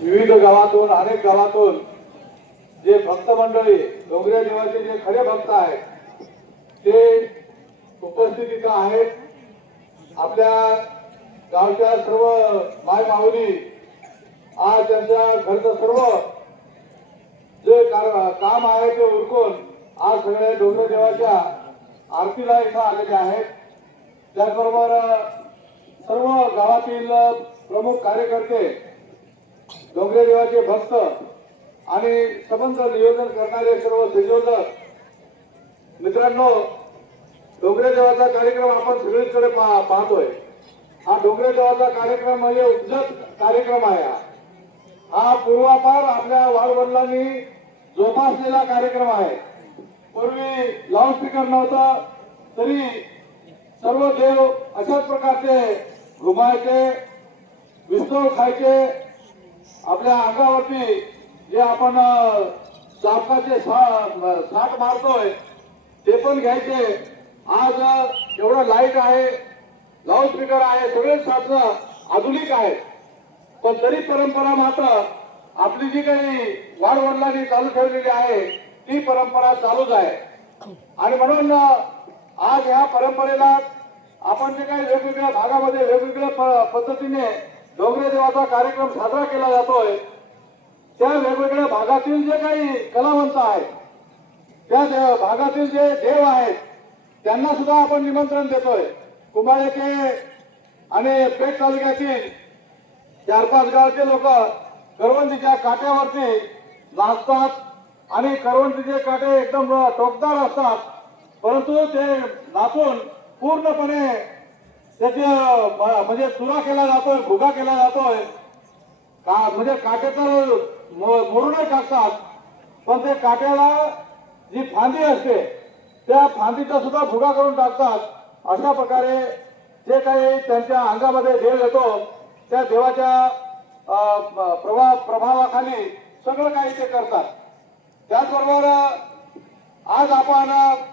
विविध गावातून अनेक गावातून जे भक्त मंडळी डोंगरे देवाचे जे खरे भक्त आहेत ते उपस्थित इथं आहेत. आपल्या गावच्या सर्व माय माऊली आज त्यांच्या घरचं सर्व जे काम आहे ते उरकून आज सगळ्या डोंगरे देवाच्या आरतीला इथं आलेले आहेत. त्याचबरोबर सर्व गावातील प्रमुख कार्यकर्ते, डोंगरे देवाचे भक्त आणि संबंध नियोजन करणारे सर्व संयोजक मित्रांनो, डोंगरे देवाचा कार्यक्रम आपण सगळीकडे पाहतोय. हा डोंगरे देवाचा कार्यक्रम म्हणजे उज्जत कार्यक्रम आहे. हा पूर्वापार आपल्या वाडवडिलांनी जोपासलेला कार्यक्रम आहे. पूर्वी लाऊडस्पीकर नव्हता तरी सर्व देव अशाच प्रकारचे घुमायचे, विस्तव खायचे. आपल्या अंगावरती जे आपण चापकाचे साठ मारतोय ते पण घ्यायचे. आज एवढं लाईट आहे, लाऊडस्पीकर आहे, सगळे साधनं आधुनिक आहेत, पण तरी परंपरा मात्र आपली जी काही वाडवडिलांनी चालू ठेवलेली आहे ती परंपरा चालूच आहे. आणि म्हणून आज ह्या परंपरेला आपण जे काही वेगवेगळ्या भागामध्ये वेगवेगळ्या पद्धतीने डोंगरे देवाचा कार्यक्रम साजरा केला जातोय, त्या वेगवेगळ्या भागातील जे काही कलावंत आहेत, त्या भागातील जे देव आहेत त्यांना सुद्धा आपण निमंत्रण देतोय. कुंभाळेचे आणि पेठ तालुक्यातील 4-5 गावचे लोक करवंदीच्या काट्यावरती नाचतात आणि करवंदीचे काटे एकदम टोकदार असतात, परंतु ते नाचून पूर्णपणे त्याचे म्हणजे चुरा केला जातोय, भुगा केला जातोय. म्हणजे काटे तर मोडून टाकतात, पण ते काट्याला जी फांदी असते त्या फांदीचा सुद्धा भुगा करून टाकतात. अशा प्रकारे जे काही त्यांच्या अंगामध्ये देव येतो त्या देवाच्या प्रभावाखाली सगळं काही ते करतात. त्याचबरोबर आज आपण